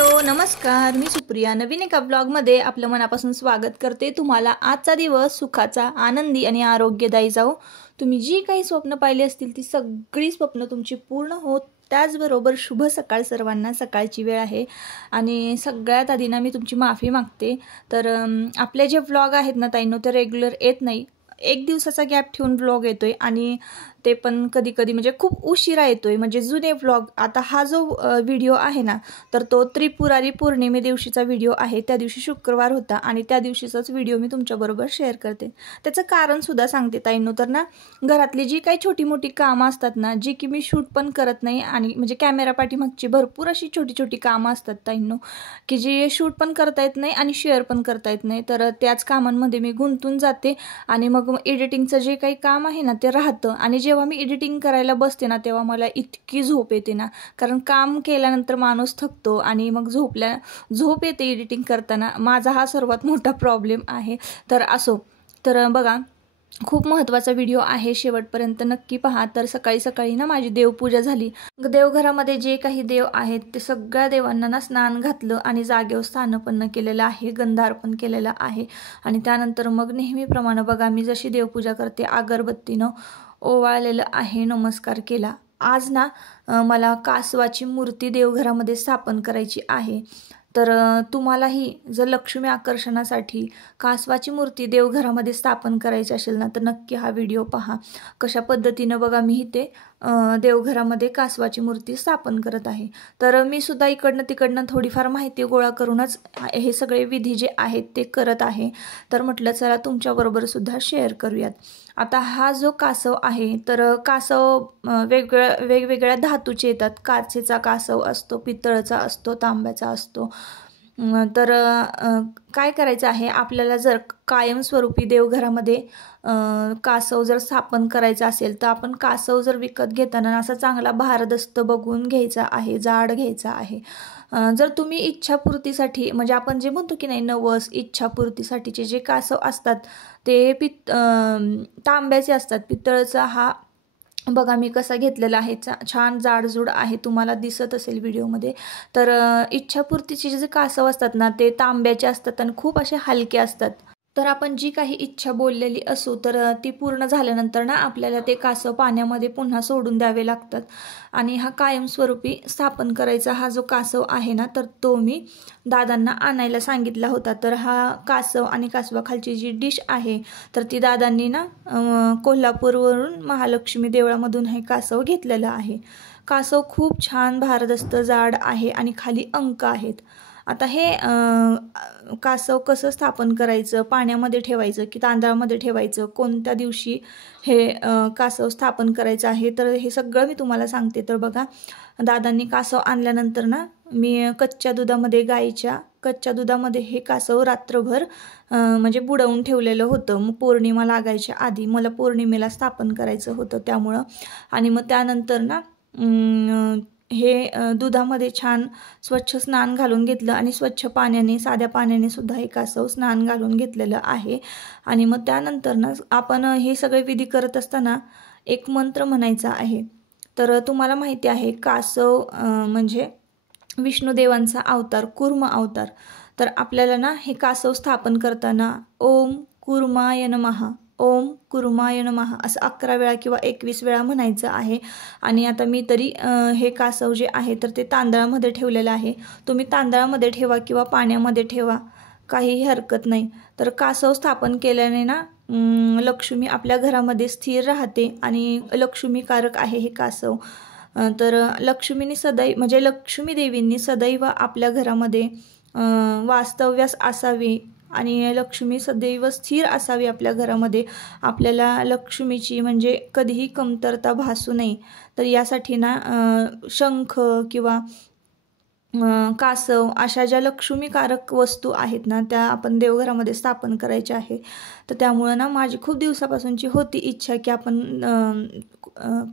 Hello नमस्कार, मी सुप्रिया नवीन एका ब्लॉगमध्ये आपलं मनापासून स्वागत करते। तुम्हाला आजचा दिवस सुखाचा, आनंदी आणि आरोग्यदायी जाओ। तुम्ही जी काही स्वप्न पाहिली असतील ती सगळी स्वप्न तुमची पूर्ण होत। त्याचबरोबर शुभ सकाळ सर्वांना। सकाळची वेळ आहे आणि सगळ्यात आधी ना मी तुमची माफी मागते। तर आपले जे व्लॉग आहेत ना ताईंनो ते रेग्युलर येत नाही। एक दिवसाचा गॅप ठेवून व्लॉग येतोय आणि ते पण कधी कधी म्हणजे खूप उशिरा येतोय। म्हणजे जुने व्लॉग, आता हा जो व्हिडिओ आहे ना तर तो त्रिपुरारी पौर्णिमे दिवशीचा व्हिडिओ आहे। त्या दिवशी शुक्रवार होता आणि त्या दिवशीचाच व्हिडिओ मी तुमच्याबरोबर शेअर करते। त्याचं कारण सुद्धा सांगते ताईंनो। तर ना घरातली जी काही छोटी मोठी कामं असतात ना, जी की मी शूट पण करत नाही आणि म्हणजे कॅमेरा पाठीमागची भरपूर अशी छोटी छोटी कामं असतात ताईंनो, की जी शूट पण करता येत नाही आणि शेअर पण करता येत नाही। तर त्याच कामांमध्ये मी गुंतून जाते आणि मग एडिटिंगचं जे काही काम आहे ना ते राहतं। आणि जेव्हा मी एडिटिंग करायला बसते ना तेव्हा मला इतकी झोप येते ना, कारण काम केल्यानंतर माणूस थकतो आणि मग झोप येते एडिटिंग करताना। माझा हा सर्वात मोठा प्रॉब्लेम आहे। तर असो, तर बघा खूप महत्त्वाचा व्हिडिओ आहे, शेवटपर्यंत नक्की पहा। तर सकाळी सकाळी ना माझी देवपूजा झाली। देवघरामध्ये जे काही देव आहेत ते सगळ्या देवांना ना स्नान घातलं आणि जागेवर स्थानपन्न केलेलं आहे, गंधार्पण केलेलं आहे। आणि त्यानंतर मग नेहमीप्रमाणे बघा मी जशी देवपूजा करते अगरबत्तीनं ओवाळलेलं आहे, नमस्कार केला। आज ना मला कासवाची मूर्ती देवघरामध्ये स्थापन करायची आहे। तर तुम्हालाही जर लक्ष्मी आकर्षणासाठी कासवाची मूर्ती देवघरामध्ये स्थापन करायची असेल ना तर नक्की हा व्हिडिओ पहा। कशा पद्धतीनं बघा मी इथे देवघरामध्ये कासवाची मूर्ती स्थापन करत आहे। तर मी सुद्धा इकडनं तिकडनं थोडीफार माहिती गोळा करूनच हे सगळे विधी जे आहेत ते करत आहे। तर म्हटलं चला तुमच्याबरोबर सुद्धा शेअर करूयात। आता हा जो कासव आहे तर कासव वेगवेगळ्या धातूचे येतात। काचेचा कासव असतो, पितळचा असतो, तांब्याचा असतो। तर काय करायचं आहे आपल्याला, जर कायमस्वरूपी देवघरामध्ये कासव जर स्थापन करायचा असेल तर आपण कासव जर विकत घेताना असा चांगला भारदस्त बघून घ्यायचा आहे, जाड घ्यायचा आहे। जर तुम्ही इच्छापूर्तीसाठी म्हणजे आपण जे म्हणतो की नाही नवस, इच्छापूर्तीसाठीचे जे कासव असतात ते तांब्याचे असतात। पितळचा हा बघा मी कसा घेतलेला आहे, छान जाडजूड आहे, तुम्हाला दिसत असेल व्हिडिओमध्ये। तर इच्छापूर्तीचे जे कासव असतात ना ते तांब्याचे असतात आणि खूप असे हलके असतात। तर आपण जी काही इच्छा बोललेली असू तर ती पूर्ण झाल्यानंतर ना आपल्याला ते कासव पाण्यामध्ये पुन्हा सोडून द्यावे लागतात। आणि हा कायमस्वरूपी स्थापन करायचा हा जो कासव आहे ना तर तो मी दादांना आणायला सांगितला होता। तर हा कासव आणि कासवाखालची जी डिश आहे तर ती दादांनी ना कोल्हापूरवरून महालक्ष्मी देवळामधून हे कासव घेतलेलं आहे। कासव खूप छान भारदस्त जाड आहे आणि खाली अंक आहेत। आता हे कासव कसं स्थापन करायचं, पाण्यामध्ये ठेवायचं की तांदळामध्ये ठेवायचं, कोणत्या दिवशी हे कासव स्थापन करायचं आहे तर हे सगळं मी तुम्हाला सांगते। तर बघा दादांनी कासव आणल्यानंतर ना मी कच्च्या दुधामध्ये, गाईच्या कच्च्या दुधामध्ये हे कासव रात्रभर म्हणजे बुडवून ठेवलेलं होतं। मग पौर्णिमा लागायच्या आधी मला पौर्णिमेला स्थापन करायचं होतं त्यामुळं। आणि मग त्यानंतर ना हे दुधामध्ये छान स्वच्छ स्नान घालून घेतलं आणि स्वच्छ पाण्याने, साध्या पाण्याने सुद्धा हे कासव स्नान घालून घेतलेलं आहे। आणि मग त्यानंतर ना आपण हे सगळे विधी करत असताना एक मंत्र म्हणायचा आहे। तर तुम्हाला माहिती आहे कासव म्हणजे विष्णुदेवांचा अवतार, कूर्म अवतार। तर आपल्याला ना हे कासव स्थापन करताना ओम कूर्माय नमः, ओम कूर्माय नमः असं 11 वेळा किंवा 21 वेळा म्हणायचं आहे। आणि आता मी तरी हे कासव जे आहे तर ते तांदळामध्ये ठेवलेलं आहे। तुम्ही तांदळामध्ये ठेवा किंवा पाण्यामध्ये ठेवा, काहीही हरकत नाही। तर कासव स्थापन केल्याने ना लक्ष्मी आपल्या घरामध्ये स्थिर राहते आणि लक्ष्मीकारक आहे हे कासव। तर लक्ष्मीने सदैव म्हणजे लक्ष्मी देवींनी सदैव आपल्या घरामध्ये वास्तव्यास असावी आणि लक्ष्मी सदैव स्थिर असावी आपल्या घरामध्ये। आपल्याला लक्ष्मीची म्हणजे कधीही कमतरता भासू नये तर यासाठी ना शंख किंवा कासव अशा ज्या लक्ष्मीकारक वस्तू आहेत ना त्या आपण देवघरामध्ये स्थापन करायच्या आहे। तर त्यामुळं ना माझी खूप दिवसापासूनची होती इच्छा की आपण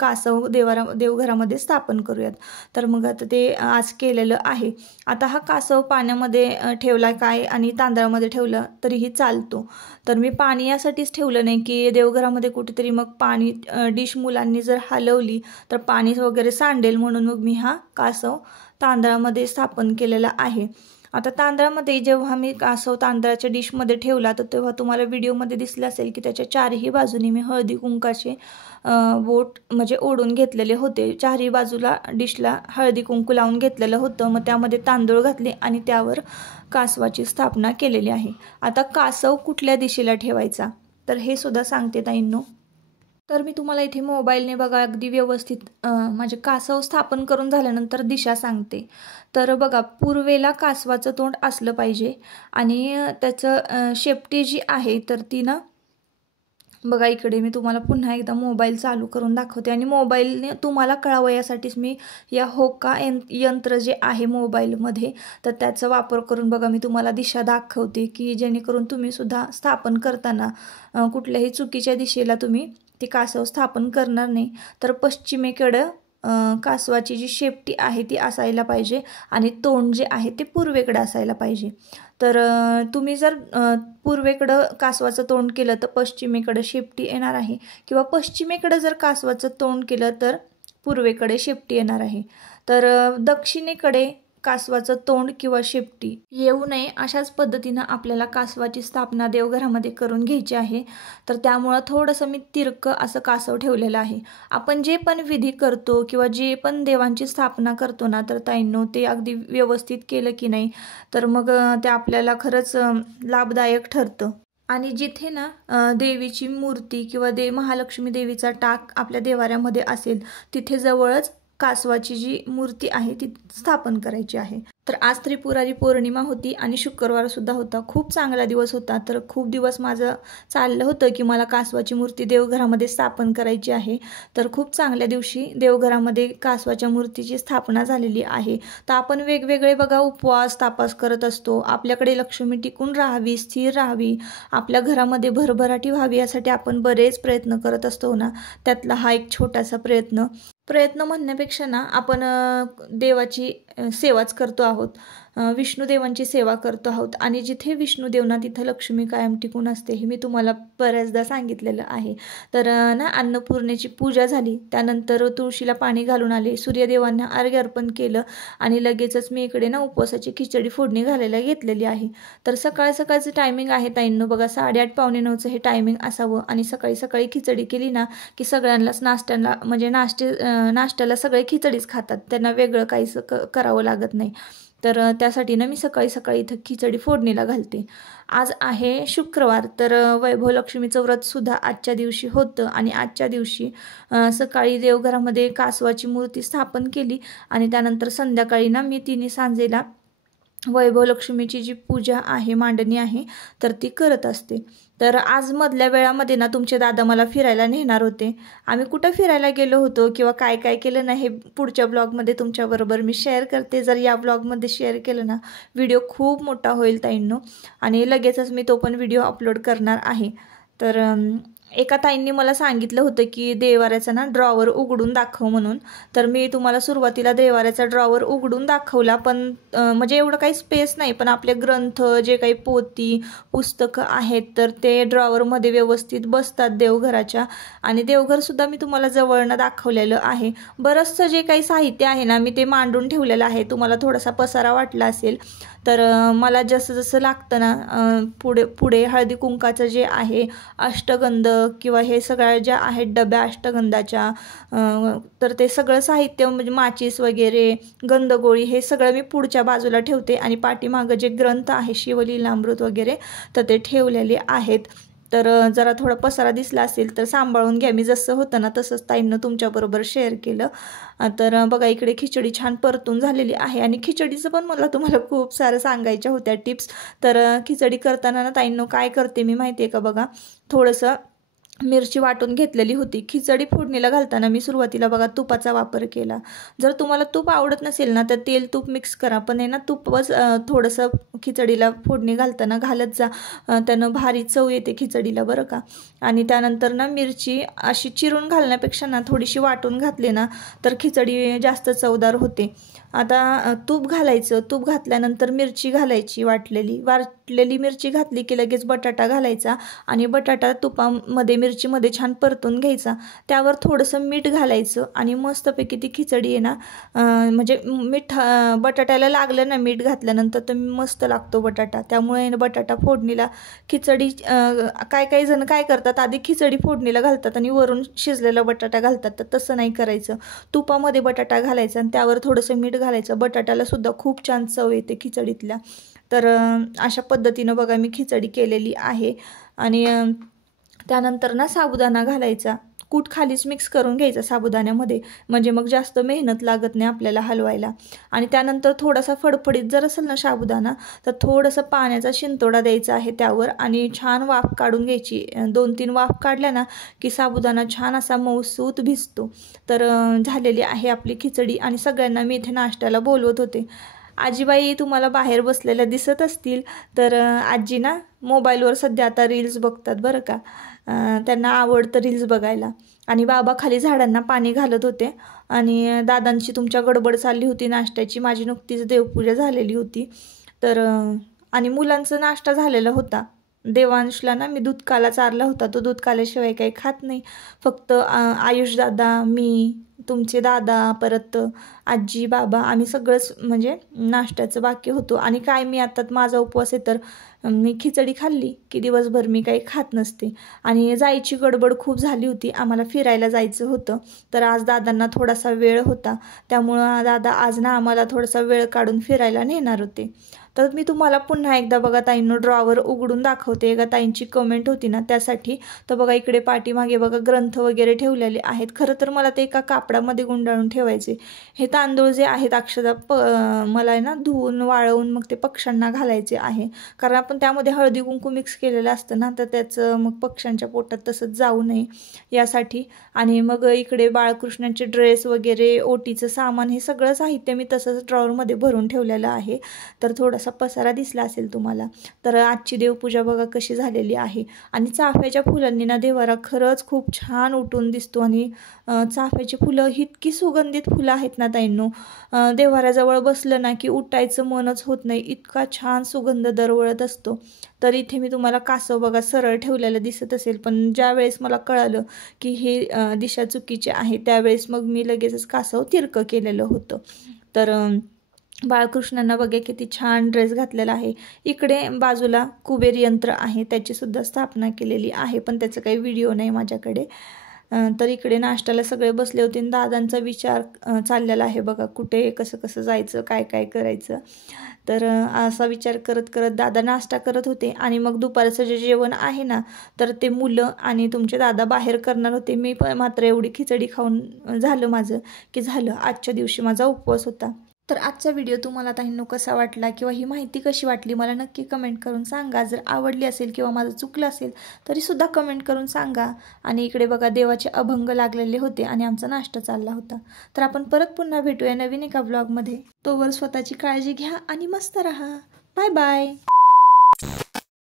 कासव देवघरामध्ये स्थापन करूयात। तर मग आता ते आज केलेलं आहे। आता हा कासव पाण्यामध्ये ठेवला काय आणि तांदळामध्ये ठेवला तरीही चालतो। तर मी पाणी यासाठीच ठेवलं नाही की देवघरामध्ये कुठेतरी मग पाणी डिश मुलांनी जर हलवली तर पाणी वगैरे सांडेल, म्हणून मग मी हा कासव तांदळामध्ये स्थापन केलेला आहे। आता तांदळामध्ये जेव्हा मी कासव तांदळाच्या डिशमध्ये ठेवला तर तेव्हा तुम्हाला व्हिडिओमध्ये दिसलं असेल की त्याच्या चारही बाजूनी मी हळदी कुंकाचे बोट म्हणजे ओढून घेतलेले होते। चारही बाजूला डिशला हळदी कुंकू लावून घेतलेलं होतं। मग त्यामध्ये तांदूळ घातले आणि त्यावर कासवाची स्थापना केलेली आहे। आता कासव कुठल्या दिशेला ठेवायचा तर हे सुद्धा सांगते ताईंनो। तर मी तुम्हाला इथे मोबाईलने बघा अगदी व्यवस्थित म्हणजे कासव स्थापन करून झाल्यानंतर दिशा सांगते। तर बघा पूर्वेला कासवाचं तोंड असलं पाहिजे आणि त्याचं शेपटी जी आहे तर ती ना बघा इकडे मी तुम्हाला पुन्हा एकदा मोबाईल चालू करून दाखवते आणि मोबाईलने तुम्हाला कळावं यासाठीच मी या होका यंत्र जे आहे मोबाईलमध्ये तर त्याचा वापर करून बघा मी तुम्हाला दिशा दाखवते की जेणेकरून तुम्ही सुद्धा स्थापन करताना कुठल्याही चुकीच्या दिशेला तुम्ही ते कासव स्थापन करणार नाही। तर पश्चिमेकडं कासवाची जी शेपटी आहे ती असायला पाहिजे आणि तोंड जे आहे ते पूर्वेकडे असायला पाहिजे। तर तुम्ही जर पूर्वेकडं कासवाचं तोंड केलं तर पश्चिमेकडे शेपटी येणार आहे किंवा पश्चिमेकडे जर कासवाचं तोंड केलं तर पूर्वेकडे शेपटी येणार आहे। तर दक्षिणेकडे कासवाचं तोंड किंवा शेपटी येऊ नये अशाच पद्धतीनं आपल्याला कासवाची स्थापना देवघरामध्ये करून घ्यायची आहे। तर त्यामुळं थोडंसं मी तिरकं असं कासव ठेवलेलं आहे। आपण जे पण विधी करतो किंवा जे पण देवांची स्थापना करतो ना तर ताईंनो ते अगदी व्यवस्थित केलं की नाही तर मग ते आपल्याला खरंच लाभदायक ठरतं। आणि जिथे ना देवीची मूर्ती किंवा महालक्ष्मी देवीचा टाक आपल्या देवाऱ्यामध्ये असेल तिथे जवळच कासवाची जी मूर्ती आहे ती स्थापन करायची आहे। तर आज त्रिपुरारी पौर्णिमा होती आणि शुक्रवार सुद्धा होता। खूप चांगला दिवस होता। तर खूप दिवस माझं चाललं होतं की मला कासवाची मूर्ती देवघरामध्ये स्थापन करायची आहे। तर खूप चांगल्या दिवशी देवघरामध्ये कासवाच्या मूर्तीची स्थापना झालेली आहे। तर आपण वेगवेगळे बघा उपवास तापास करत असतो। आपल्याकडे लक्ष्मी टिकून राहावी, स्थिर राहावी, आपल्या घरामध्ये भरभराटी व्हावी यासाठी आपण बरेच प्रयत्न करत असतो ना, त्यातला हा एक छोटासा प्रयत्न म्हणण्यापेक्षा ना आपण देवाची सेवाच करतो आहोत, विष्णुदेवांची सेवा करतो आहोत आणि जिथे विष्णुदेव ना तिथं लक्ष्मी कायम टिकून असते हे मी तुम्हाला बऱ्याचदा सांगितलेलं आहे। तर ना अन्नपूर्णेची पूजा झाली, त्यानंतर तुळशीला पाणी घालून आले, सूर्यदेवांना अर्घ्य अर्पण केलं आणि लगेचच मी इकडे ना उपवासाची खिचडी फोडणी घालायला घेतलेली आहे। तर सकाळचं टायमिंग आहे ताईंनो बघा 8:30 पावणे 9चं हे टायमिंग असावं आणि सकाळी खिचडी केली ना की सगळ्यांनाच नाश्त्याला म्हणजे नाश्त्याला सगळे खिचडीच खातात, त्यांना वेगळं काहीच करावं लागत नाही। तर त्यासाठी ना मी सकाळी इथं खिचडी फोडणीला घालते। आज आहे शुक्रवार तर वैभव लक्ष्मीचं व्रत सुद्धा आजच्या दिवशी होतं आणि आजच्या दिवशी सकाळी देवघरामध्ये कासवाची मूर्ती स्थापन केली आणि त्यानंतर संध्याकाळी ना मी 3 सांजेला वैभव लक्ष्मीची जी पूजा आहे मांडणी आहे तर ती करत असते। तर आज मधल्या वेळामध्ये ना तुमचे दादा मला फिरायला नेणार होते। आम्ही कुठं फिरायला गेलो होतो किंवा काय काय केलं ना हे पुढच्या ब्लॉगमध्ये तुमच्याबरोबर मी शेअर करते। जर या ब्लॉगमध्ये शेअर केलं ना व्हिडिओ खूप मोठा होईल ताईंनो आणि लगेचच मी तो पण व्हिडिओ अपलोड करणार आहे। तर एका ताईंनी मला सांगितलं होतं की देवाऱ्याचा ना ड्रॉवर उघडून दाखव म्हणून, तर मी तुम्हाला सुरुवातीला देवाऱ्याचा ड्रॉवर उघडून दाखवला पण म्हणजे एवढं काही स्पेस नाही, पण आपले ग्रंथ जे काही पोथी पुस्तकं आहेत तर ते ड्रॉवरमध्ये व्यवस्थित बसतात देवघराच्या आणि देवघरसुद्धा मी तुम्हाला जवळनं दाखवलेलं आहे। बरंचसं जे काही साहित्य आहे ना मी ते मांडून ठेवलेलं आहे। तुम्हाला थोडासा पसारा वाटला असेल तर मला जसं लागतं ना पुढे हळदी कुंकाचं जे आहे अष्टगंध किंवा हे सगळ्या ज्या आहेत डब्या अष्टगंधाच्या तर ते सगळं साहित्य म्हणजे माचीस वगैरे गंधगोळी हे सगळं मी पुढच्या बाजूला ठेवते आणि पाठीमागं जे ग्रंथ आहे शिवलीलामृत वगैरे तर ते ठेवलेले आहेत। तर जरा थोडा पसारा दिसला असेल तर सांभाळून घ्या, मी जसं होतं ना तसंच ताईंनं तुमच्याबरोबर शेअर केलं। तर बघा इकडे खिचडी छान परतून झालेली आहे आणि खिचडीचं पण मला तुम्हाला खूप सारं सांगायच्या होत्या टिप्स। तर खिचडी करताना ना ताईंनो काय करते मी माहिती आहे का बघा, थोडंसं मिरची वाटून घेतलेली होती। खिचडी फोडणीला घालताना मी सुरुवातीला बघा तुपाचा वापर केला। जर तुम्हाला तूप आवडत नसेल ना तर तेल तूप मिक्स करा, पण आहे ना तुपच थोडंसं खिचडीला फोडणी घालताना घालत जा, त्यानं भारी चव येते खिचडीला बरं का। आणि त्यानंतर ना मिरची अशी चिरून घालण्यापेक्षा ना थोडीशी वाटून घातली ना तर खिचडी जास्त चवदार होते। आता तूप घालायचं, तूप घातल्यानंतर मिरची घालायची वाटलेली, कुटलेली मिरची घातली की लगेच बटाटा घालायचा आणि बटाटा तुपामध्ये मिरचीमध्ये छान परतून घ्यायचा. त्यावर थोडंसं मीठ घालायचं आणि मस्तपैकी ती खिचडी आहे ना, म्हणजे मीठ बटाट्याला लागलं ना मीठ घातल्यानंतर तर मस्त लागतो बटाटा. त्यामुळे बटाटा फोडणीला खिचडी काही जण काय करतात, आधी खिचडी फोडणीला घालतात आणि वरून शिजलेला बटाटा घालतात. तर तसं नाही करायचं. तुपामध्ये बटाटा घालायचा आणि त्यावर थोडंसं मीठ घालायचं. बटाट्याला सुद्धा खूप छान चव येते खिचडीतल्या. तर अशा पद्धतीनं बघा मी खिचडी केलेली आहे. आणि त्यानंतर ना साबुदाणा घालायचा. कूट खालीच मिक्स करून घ्यायचा साबुदाण्यामध्ये, म्हणजे मग जास्त मेहनत लागत नाही आपल्याला हलवायला. आणि त्यानंतर थोडासा फडफडीत जर असेल ना साबुदाणा तर थोडंसं पाण्याचा शिंतोडा द्यायचा आहे त्यावर आणि छान वाफ काढून घ्यायची. 2-3 वाफ काढल्या ना की साबुदाणा छान असा मऊसूत भिजतो. तर झालेली आहे आपली खिचडी. आणि सगळ्यांना मी इथे नाश्त्याला बोलवत होते. आजीबाई तुम्हाला बाहेर बसलेल्या दिसत असतील. तर आजी ना मोबाईलवर सध्या आता रील्स बघतात बरं का. त्यांना आवडतं रील्स बघायला. आणि बाबा खाली झाडांना पाणी घालत होते. आणि दादांची तुमच्या गडबड चालली होती नाश्त्याची. माझी नुकतीच देवपूजा झालेली होती. तर आणि मुलांचा नाश्ता झालेला होता. देवांशला ना मी दूध काला चारला होता. तो दूध काल्याशिवाय काही खात नाही. फक्त आयुष दादा, मी, तुमचे दादा, परत आजी, बाबा, आम्ही सगळंच म्हणजे नाश्त्याचं बाकी होतो. आणि काय मी आता माझा उपवास आहे तर मी खिचडी खाल्ली की दिवसभर मी काही खात नसते. आणि जायची गडबड खूप झाली होती. आम्हाला फिरायला जायचं होतं. तर आज दादांना थोडासा वेळ होता. त्यामुळं दादा आज ना आम्हाला थोडासा वेळ काढून फिरायला नेणार होते. तर मी तुम्हाला पुन्हा एकदा बघा ताईंनो ड्रॉवर उघडून दाखवते. का ताईंची कमेंट होती ना त्यासाठी. तर बघा इकडे पाठीमागे बघा ग्रंथ वगैरे ठेवलेले आहेत. खरं तर मला ते एका कापडामध्ये गुंडाळून ठेवायचे. हे तांदूळ जे आहेत अक्षरशः मला आहे ना धुवून वाळवून मग ते पक्ष्यांना घालायचे आहे. कारण आपण त्यामध्ये हळदी कुंकू मिक्स केलेलं असतं ना, तर त्याचं मग पक्ष्यांच्या पोटात तसंच जाऊ नये यासाठी. आणि मग इकडे बाळकृष्णाचे ड्रेस वगैरे, ओटीचं सामान, हे सगळं साहित्य मी तसंच ड्रॉवरमध्ये भरून ठेवलेलं आहे. तर थोडासा पसारा दिसला असेल तुम्हाला. तर आजची देवपूजा बघा कशी झालेली आहे. आणि चाफ्याच्या फुलांनी ना देवारा खरंच खूप छान उठून दिसतो. आणि चाफ्याची फुलं इतकी सुगंधित फुलं आहेत ना ताईंनो, देवाऱ्याजवळ बसलं ना की उठायचं मनच होत नाही, इतका छान सुगंध दरवळत असतो. तर इथे मी तुम्हाला कासव बघा सरळ ठेवलेलं दिसत असेल. पण ज्या वेळेस मला कळालं की हे दिशा चुकीची आहे त्यावेळेस मग मी लगेचच कासव तिरकं केलेलं होतं. तर बाळकृष्णांना बघा किती छान ड्रेस घातलेला आहे. इकडे बाजूला कुबेर यंत्र आहे, त्याची सुद्धा स्थापना केलेली आहे, पण त्याचा काही व्हिडिओ नाही माझ्याकडे. तर इकडे नाश्त्याला सगळे बसले होते आणि दादांचा विचार चाललेला आहे बघा, कुठे कसं कसं जायचं, काय काय करायचं. तर असा विचार करत करत दादा नाश्ता करत होते. आणि मग दुपारचं जे जेवण आहे ना तर ते मुलं आणि तुमचे दादा बाहेर करणार होते. मी मात्र एवढी खिचडी खाऊन झालं माझं की झालं, आजच्या दिवशी माझा उपवास होता. तर आजचा व्हिडिओ तुम्हाला ताईंनो कसा वाटला किंवा ही माहिती कशी वाटली मला नक्की कमेंट करून सांगा. जर आवडली असेल किंवा माझं चुकलं असेल तरीसुद्धा कमेंट करून सांगा. आणि इकडे बघा देवाचे अभंग लागलेले होते आणि आमचा नाश्ता चालला होता. तर आपण परत पुन्हा भेटूया नवीन एका ब्लॉगमध्ये. तोवर स्वतःची काळजी घ्या आणि मस्त राहा. Bye bye.